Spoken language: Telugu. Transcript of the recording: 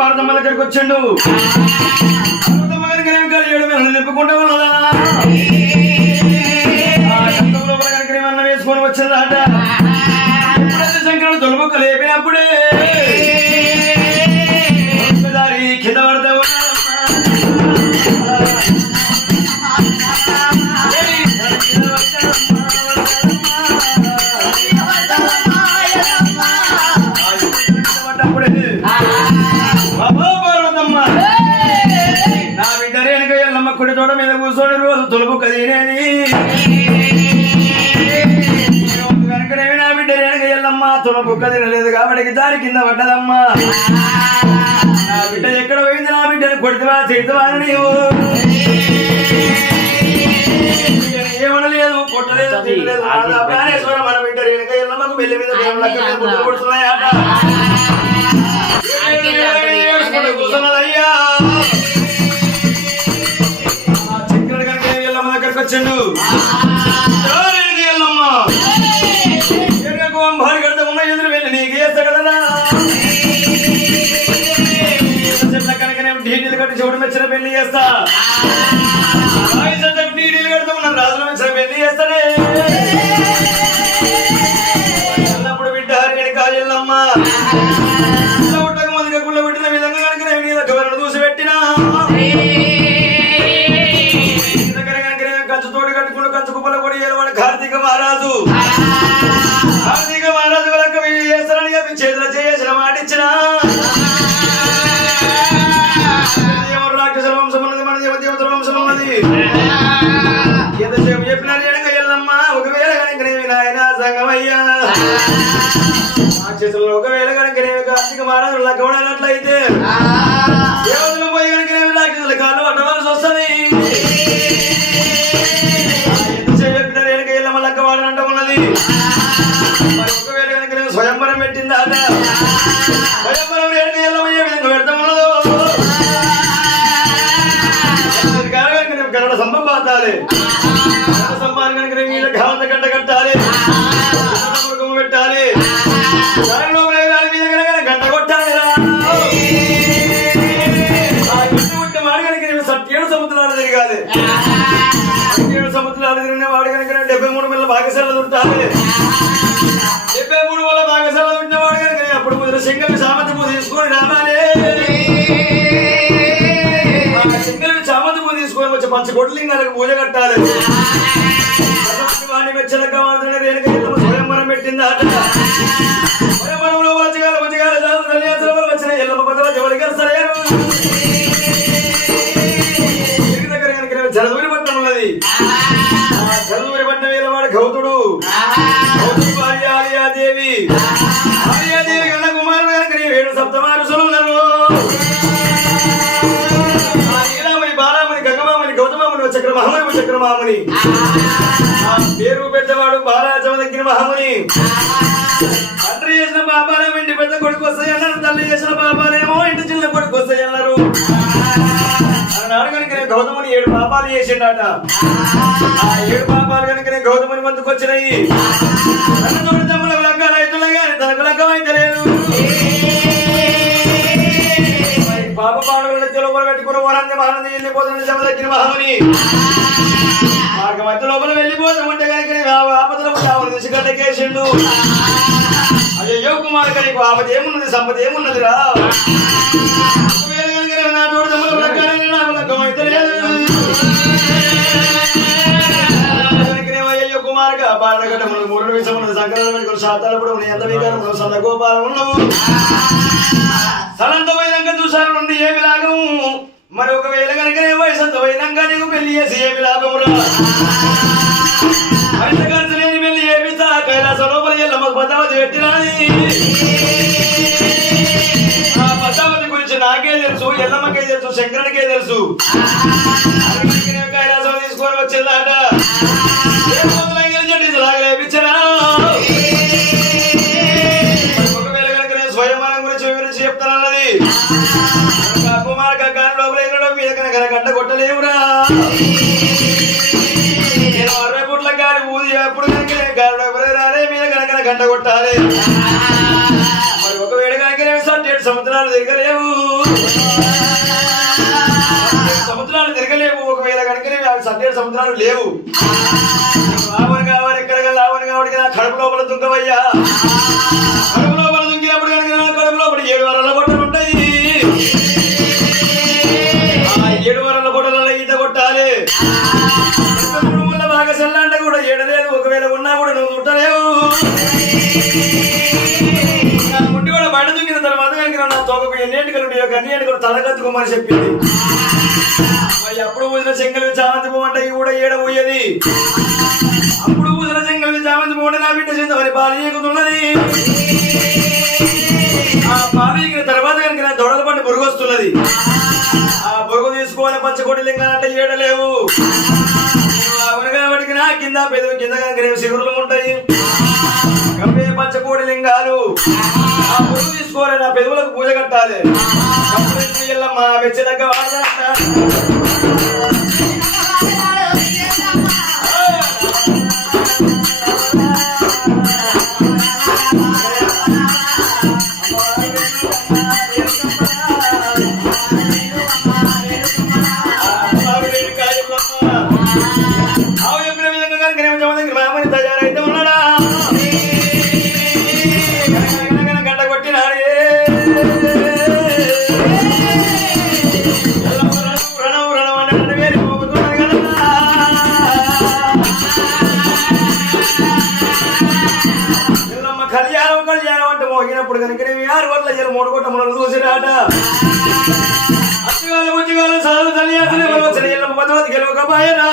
పార్వతమ్మ దగ్గరికి వచ్చిండు. పార్వతమ్మ దగ్గర ఏం కలిగాడు? నింపుకుంటా ఉన్నదా? తొలుపు కదినేది కనుకనేవి నా బిడ్డ రేణుక ఎల్లమ్మ కదినలేదు కాబట్టి దారి కింద పడ్డదమ్మా నా బిడ్డ ఎక్కడ పోయింది నా బిడ్డను కొడితవా అని నీవు ఏమనలేదు కొట్టలేదు తిట్టలేదు ప్రాణేశ్వర మన బిడ్డ రేణుక ఎల్లమ్మకు పెళ్ళి మీద కొడుతున్నాయట కూర్చున్నదయ్యా దేవుడు మెచ్చిన పెళ్ళి చేస్తా. రాజుల మెచ్చిన పెళ్ళి చేస్తానే. రాక్షసులు ఒకవేళ కనుక నేను కార్తీక మహారాజు లగ్గవడనట్లయితే దేవతలు పోయి కనుక నేను రాక్షసుల కాళ్ళు పట్టవలసి వస్తుంది ఎంతసేపు చెప్పినా ఉన్నది సముద్రాలు తిరగాలి సత్యేడు తిరిగిన వాడు కనుక డెబ్బై మూడు మిల్ల భాగ్యశాల దుట్టాలి డెబ్బై మూడు వల్ల భాగ్యశాల దొరికిన వాడు కనుక అప్పుడు కుదిరిన సింగల్ సామతి పూజ తీసుకొని రావాలి. సింగల్ సామతి పూజ తీసుకొని వచ్చి మంచి గొడ్లింగాలకు పూజ కట్టాలి. వాణి వాడిని మాత్రమే కావాలని రేణుక స్వయంవరం పెట్టింది ఆట. స్వయంవరంలో వచ్చగాల వచ్చగాల జాతర సన్యాసుల వచ్చిన ఎల్లమ్మ పదవ ఎవరికి సరైన ఆ పేరు పెద్దవాడు బాలాచమ దగ్గర మహాముని. తండ్రి చేసిన పాపాలేమో ఇంటి పెద్ద కొడుకు వస్తాయి అన్నారు తల్లి చేసిన పాపాలేమో ఇంటి చిన్న కొడుకు వస్తాయి అన్నారు. కనుక నేను గౌతముని ఏడు పాపాలు చేసిండట. ఆ ఏడు పాపాలు కనుక నేను గౌతముని మందుకు వచ్చినాయి మహానంది వెళ్ళిపోతున్న జమ దగ్గర మహాముని. మార్గ మధ్య లోపల వెళ్ళిపోతామంటే కనుక నేను ఆ ఆపదలో ఆవును తీసి గడ్డకేసిండు. అయ్యో కుమార్ నీకు ఆపద ఏమున్నది? సంపద ఏమున్నది రా? నా తోడు ప్రకారం నాకు లగ్గం అయితే లేదు. కుమారుగా సంక్రాంతి ఎంత వికారం ఉన్నది మరి ఒకవేళ కనుక నేను వయసు అంత పోయినాక నీకు పెళ్ళి చేసి ఏమి లాభమురా? అయితే ఖర్చు లేని పెళ్ళి ఏమి కైలాస లోపల ఎల్లమ్మ పద్మావతి పెట్టినాని ఆ పద్మావతి గురించి నాకే తెలుసు ఎల్లమ్మకే తెలుసు శంకరునికే తెలుసు. కైలాసం తీసుకొని వచ్చిందట. కొట్టాలి. మరి ఒకవేళ కనుక నేను సట్టేడు సముద్రాలు తిరగలేవు. సముద్రాలు తిరగలేవు. ఒకవేళ కనుక అవి సన్నేడు సముద్రాలు లేవు. లావని కావాలి ఎక్కడ? లావని కావాలి నా కడుపు లోపల దుంగవయ్యా. కడుపు నా ముట్టి కూడా బయట దూకిన తర్వాత కనుక నా తోకకు ఎన్నేటికలు ఏంటి కన్నీ ఎన్నికలు తలకత్తుకోమని చెప్పింది. మరి అప్పుడు ఊసిన చెంగలు చామంతి పువ్వంటే ఇవి కూడా ఏడ పోయేది? అప్పుడు ఊసిన చెంగలు చామంతి పువ్వంటే నా బిడ్డ చింత మరి పాలు ఆ పాలు తర్వాత కనుక నా దొడల పండి బురుగు వస్తున్నది. ఆ పొరుగు తీసుకోవాలి పచ్చకొడి లింగాలంటే ఏడలేవు అవును కాబట్టి కింద పెదవి కింద కనుక శిగురులు ఏం కాదు. ఆ పురుగు తీసుకోవాలి నా పెదవులకు పూజ కట్టాలి. మా వెచ్చదగ్గ వాడదంట ప్రజలు ఆరు వల్ల మూడు కొట్ట మనం చూసిరాట అచ్చగాలు ముచ్చిగాలు సాధు సన్యాసులు వచ్చిన ఎల్లమ్మ పదవతి గెలవకపోయినా?